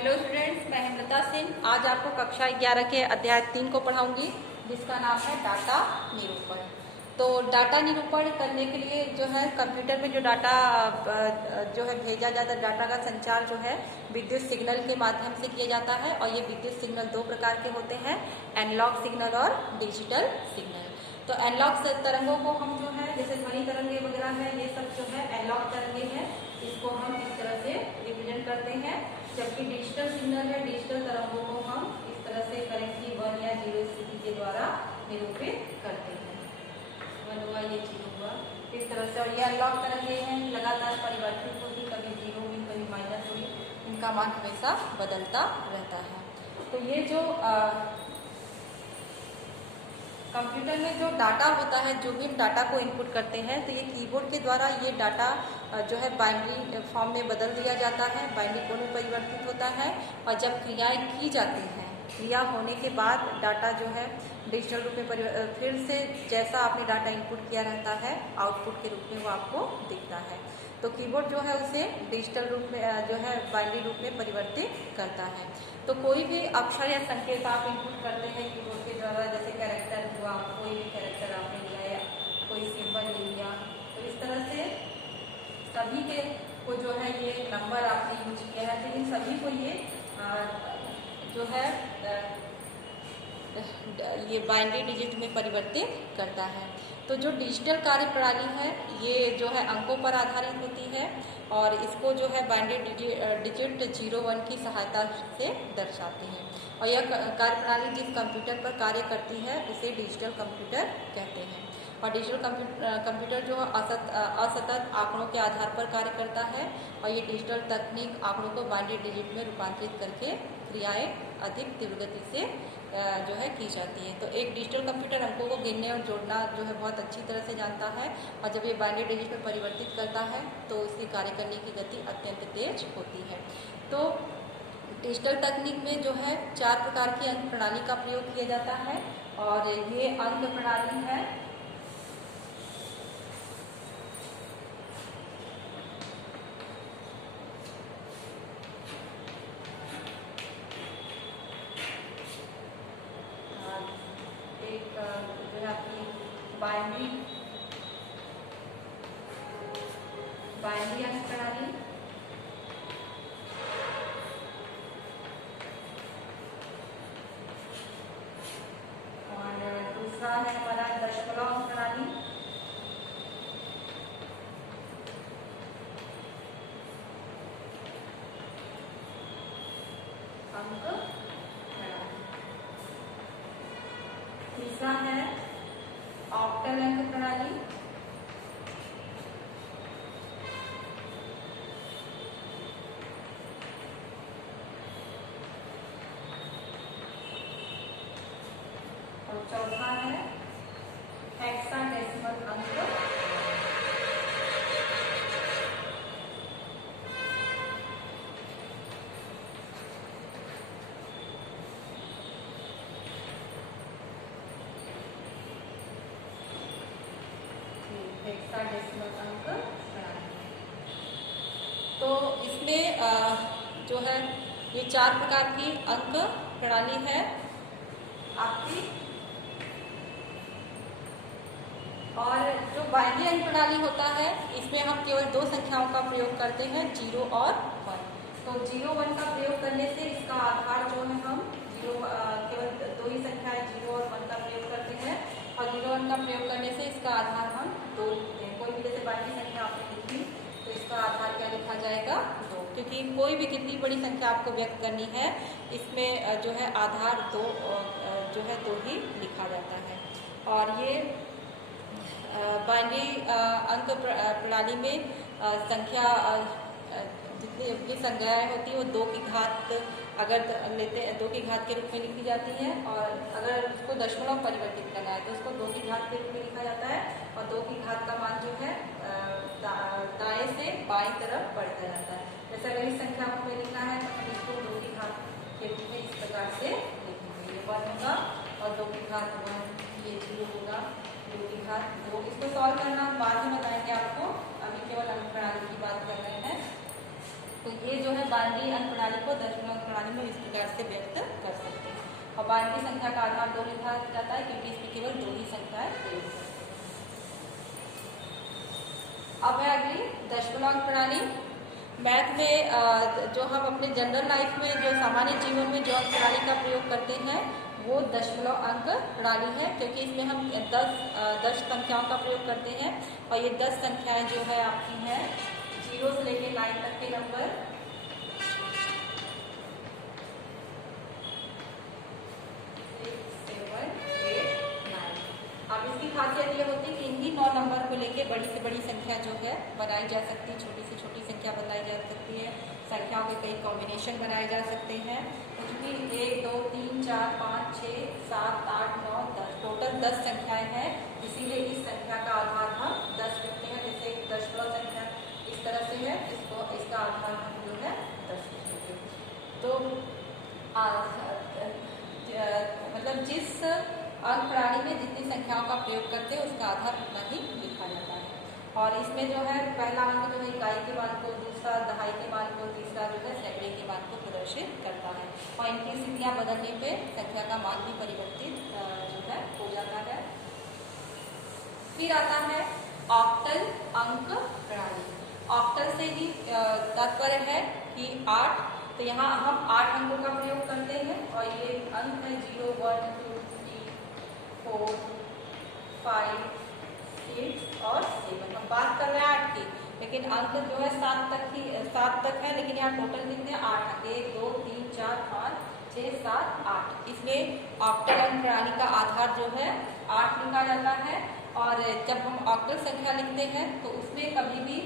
Hello students, मैं हेमलता सिंह आज आपको कक्षा 11 के अध्याय 3 को पढ़ाऊंगी, जिसका नाम है डाटा निरूपण। तो डाटा निरूपण करने के लिए जो है कंप्यूटर में जो डाटा जो है भेजा जाता है, डाटा का संचार जो है विद्युत सिग्नल के माध्यम से किया जाता है। और ये विद्युत सिग्नल दो प्रकार के होते हैं, एनालॉग सिग्नल और डिजिटल सिग्नल। तो एनालॉग तरंगों को हम जो है जैसे ध्वनि तरंगे वगैरह है, ये सब जो है एनालॉग तरंगे हैं, इसको हम इस तरह से रिप्रेजेंट करते हैं। जबकि डिजिटल सिग्नल है, डिजिटल तरंगों को हम इस तरह से करेंसी 1 या 0 स्थिति के द्वारा निरूपित करते हैं। 1 हुआ, ये 0 हुआ, इस तरह से। और ये एनालॉग तरंगे हैं, लगातार परिवर्तित होती, कभी 0 हुई, कभी माइनस हुई, इनका मान हमेशा बदलता रहता है। तो ये जो कंप्यूटर में जो डाटा होता है, जो भी हम डाटा को इनपुट करते हैं, तो ये कीबोर्ड के द्वारा ये डाटा जो है बाइनरी फॉर्म में बदल दिया जाता है, बाइनरी कोड में परिवर्तित होता है। और जब क्रियाएं की जाती हैं, क्रिया होने के बाद डाटा जो है डिजिटल रूप में फिर से जैसा आपने डाटा इनपुट किया रहता है, आउटपुट के रूप में वो आपको दिखता है। तो कीबोर्ड जो है उसे डिजिटल रूप में जो है बाइनरी रूप में परिवर्तित करता है। तो कोई भी अक्षर या संकेत आप इनपुट करते हैं कीबोर्ड के द्वारा, जैसे कैरेक्टर हुआ, कोई भी कैरेक्टर आपने लिया या कोई सिंबल ले लिया, तो इस तरह से सभी के को जो है ये नंबर आपने यूज किया है, तो इन सभी को ये जो है ये बाइनरी डिजिट में परिवर्तित करता है। तो जो डिजिटल कार्य प्रणाली है, ये जो है अंकों पर आधारित होती है और इसको जो है बाइनरी डिजिट 0-1 की सहायता से दर्शाती है। और यह कार्य प्रणाली जिस कंप्यूटर पर कार्य करती है उसे डिजिटल कंप्यूटर कहते हैं। और डिजिटल कंप्यूटर जो असतत आंकड़ों के आधार पर कार्य करता है। और ये डिजिटल तकनीक आंकड़ों को बाइनरी डिजिट में रूपांतरित करके क्रियाएं अधिक तीव्र गति से जो है की जाती है। तो एक डिजिटल कंप्यूटर अंकों को गिनने और जोड़ना जो है बहुत अच्छी तरह से जानता है। और जब ये बाइनरी डिजिट में परिवर्तित करता है तो उसकी कार्य करने की गति अत्यंत तेज होती है। तो डिजिटल तकनीक में जो है 4 प्रकार की अंक प्रणाली का प्रयोग किया जाता है। और ये अंक प्रणाली है जो है आपकी बाइनरी अंक प्रणाली, और दूसरा है हमारा दशमलव अंक प्रणाली, अंक प्रणाली। तीसरा है ऑक्टल अंक प्रणाली, और चौथा है हेक्साडेसिमल अंक। हेक्साडेसिमल अंक प्रणाली। तो इसमें जो है ये 4 प्रकार की अंक प्रणाली है आपकी। और जो बाइनरी अंक प्रणाली होता है, इसमें हम केवल 2 संख्याओं का प्रयोग करते हैं, 0 और 1। तो 0-1 का प्रयोग करने से इसका आधार जो है हम केवल 2 ही संख्याएं 0 और 1 का प्रयोग करते हैं। और 0-1 का प्रयोग करने से इसका आधार हम 2 लिखते हैं। कोई भी जैसे बाइनरी संख्या आपने लिखी तो इसका आधार क्या लिखा जाएगा? 2, क्योंकि कोई भी कितनी बड़ी संख्या आपको व्यक्त करनी है, इसमें जो है आधार 2 जो है 2 ही लिखा जाता है। और ये बाइनरी अंक प्रणाली में संख्या जितनी भी संख्याएं होती है वो 2 की घात अगर लेते हैं 2 की घात के रूप में लिखी जाती है। और अगर उसको दशमलव परिवर्तित करना है तो उसको 2 की घात के रूप में लिखा जाता है। और 2 की घात का मान जो है दाएं से बाईं तरफ बढ़ता जाता है। जैसे अगर इस संख्या को हमें लिखना है तो हम इसको 2 की घात के रूप में इस प्रकार से लिखेंगे। ये 1 होगा और 2 की घात 1, ये 0 होगा, 2 की घात 2। इसको सॉल्व करना हम बाद में बताएंगे आपको, अभी केवल अंक प्रणाली की बात कर रहे हैं। तो ये जो है बाइनरी अंक प्रणाली को दशमलव अंक प्रणाली में इस प्रकार से व्यक्त कर सकते हैं। और बाइनरी संख्या का आधार 2 लिखा जाता है क्योंकि इसमें केवल 2 ही संख्याएं प्रयोग हैं। अब है अगली दशमलव अंक प्रणाली। मैथ में जो हम अपने जनरल लाइफ में जो सामान्य जीवन में जो अंक प्रणाली का प्रयोग करते हैं वो दशमलव अंक प्रणाली है, क्योंकि इसमें हम 10 संख्याओं का प्रयोग करते हैं और ये 10 संख्याएं जो है आपकी हैं 0 से लेकर 9 तक के नंबर। 6, 7, 8, 9। अब इसकी खासियत ये होती है कि इन्हीं 9 नंबर को लेके बड़ी से बड़ी संख्या जो है बनाई जा सकती है, छोटी से छोटी संख्या बनाई जा सकती है, संख्याओं के कई कॉम्बिनेशन बनाए जा सकते हैं। कुछ भी 1, 2, 3, 4, 5, 6, 7, 8, 9, 10 टोटल 10 संख्याएं हैं, इसीलिए इस संख्या का आधार हम 10 लिखते हैं। जैसे एक दशमलव संख्या इस तरह से है, इसका आधार हम जो है 10 लिखेंगे। तो मतलब जिस अंक प्रणाली में जितनी संख्याओं का प्रयोग करते हैं उसका आधार उतना ही लिखा जाता है। और इसमें जो है पहला अंक जो है इकाई के मान को, दूसरा दहाई के मान को, तीसरा जो है सैकड़े के मान को प्रदर्शित करता है। और इनकी स्थितियां बदलने पे संख्या का मान भी परिवर्तित जो है हो जाता है। फिर आता है ऑक्टल अंक प्रणाली। ऑक्टल से ही तात्पर्य है कि 8, तो यहाँ हम 8 अंकों का प्रयोग करते हैं और ये अंक है 0, 1, 2, 3, 4, 5, 6 और 7। हम बात कर रहे हैं 8 की, लेकिन अंक जो है 7 तक है, लेकिन यहाँ टोटल कितने 8 अंक, 1, 2, 3, 4, 5, 6, 7, 8। इसलिए ऑक्टल अंक प्रणाली का आधार जो है 8 लिखा जाता है। और जब हम ऑक्टल संख्या लिखते हैं तो उसमें कभी भी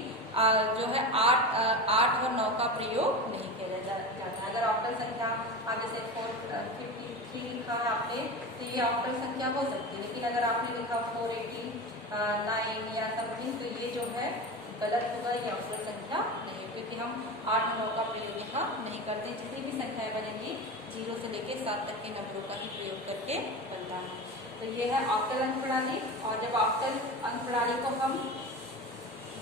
जो है 8 और 9 का प्रयोग नहीं किया जाता है। अगर ऑक्टल संख्या आप जैसे 453 लिखा है आपने, तो ये ऑक्टल संख्या हो सकती है, लेकिन अगर आपने लिखा 489 या समथिंग, तो ये जो है गलत होगा, ये ऑक्टल संख्या नहीं, क्योंकि हम 8 और 9 का प्रयोग यहाँ नहीं करते। जितनी भी संख्याएं बनेंगी 0 से लेकर 7 तक के नंबरों का ही प्रयोग करके बनता है। तो ये है ऑक्टल अंक प्रणाली। और जब ऑक्टल अंक प्रणाली को हम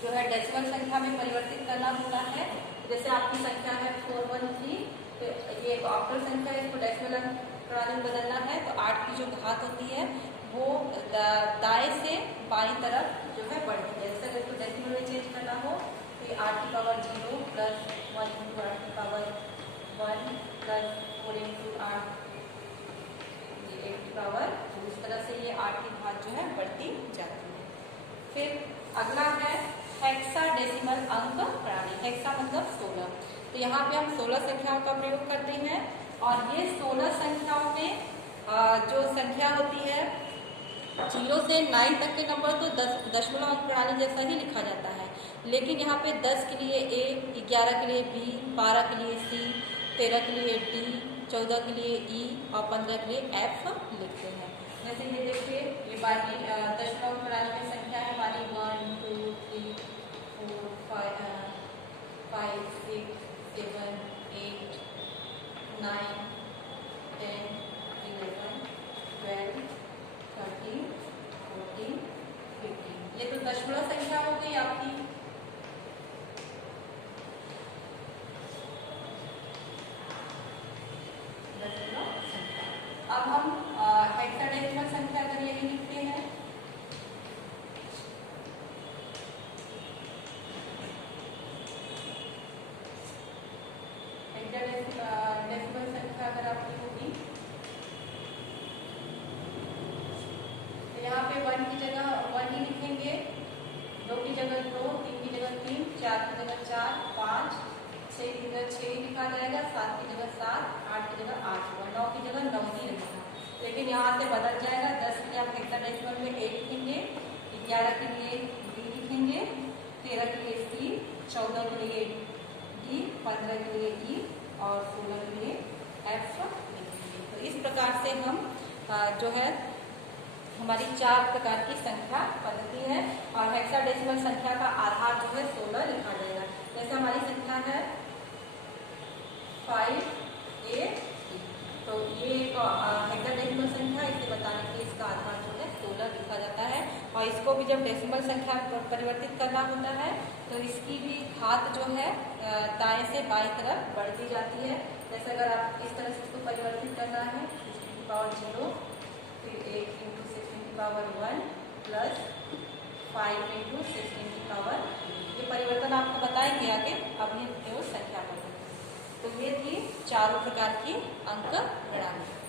जो है डेसिमल संख्या में परिवर्तित करना होता है, जैसे आपकी संख्या है 413, तो ये एक ऑक्टल संख्या है, इसको डेसिमल अंक प्रणाली में बदलना है तो 8 की जो घात होती है वो दाएं से बाईं तरफ जो है बढ़ती है। जैसे अगर इसको डेसिमल में चेंज करना हो तो ये 8 की पावर 0 प्लस 1 इंटू 8 की पावर 1 प्लस 4 इंटू 8 ये 8 की पावर, तो इस तरह से ये 8 की घात जो है बढ़ती जाती है। फिर अगला है हेक्साडेसिमल अंक प्रणाली। हेक्सा मतलब 16, तो यहाँ पे हम 16 संख्याओं का प्रयोग करते हैं और ये 16 संख्याओं में जो संख्या होती है 0 से 9 तक के नंबर तो दशमलव अंक प्रणाली जैसा ही लिखा जाता है, लेकिन यहाँ पे 10 के लिए A, 11 के लिए B, 12 के लिए C, 13 के लिए D, 14 के लिए E और 15 के लिए F लिखते हैं। जैसे ये देखिए, ये बाकी दशमलव प्रणाली में संख्या है हमारी 1, 2, 3, 4, 5, 6, 7, 8, 9, 10, 11, 12, 13, 14, 15। ये तो दशमलव संख्या हो गई आपकी। दशमलव संख्या। अब हम हेक्साडेसिमल संख्या अगर यही लिखते हैं, हेक्साडेसिमल संख्या अगर आपकी होगी तो यहाँ पे 1 की जगह 1 ही लिखेंगे, 2 की जगह 2, 3 की जगह 3, 4 की जगह 4, 5, 6 की जगह 6 लिखा जाएगा, 7 की जगह 7, 8 की जगह 8 होगा, 9 की जगह 9 ही रहेगा। लेकिन यहाँ से बदल जाएगा, 10 के लिए आप हेक्साडेसिमल में A लिखेंगे, 11 के लिए B लिखेंगे, 13 के लिए C, 14 के लिए D, 15 के लिए E और 16 के लिए F लिखेंगे। तो इस प्रकार से हम जो है हमारी 4 प्रकार की संख्या पद्धति है और हेक्साडेसिमल संख्या का आधार जो है 16 लिखा जाएगा। जैसे हमारी संख्या है 5, 8, तो ये एक हेक्साडेसिमल संख्या, इसे बताने के लिए इसका आधार जो है 16 लिखा जाता है। और इसको भी जब डेसिमल संख्या में परिवर्तित करना होता है तो इसकी भी घात जो है दाएं से बाएं तरफ बढ़ती जाती है। जैसे अगर आप इस तरह से इसको परिवर्तित करना है 6 फिर 8 × 6⁻1 प्लस 5 × 6 ये परिवर्तन आपको बताएंगे आगे, अभी केवल संख्या पर। तो ये थी चारों प्रकार की अंक प्रणाली।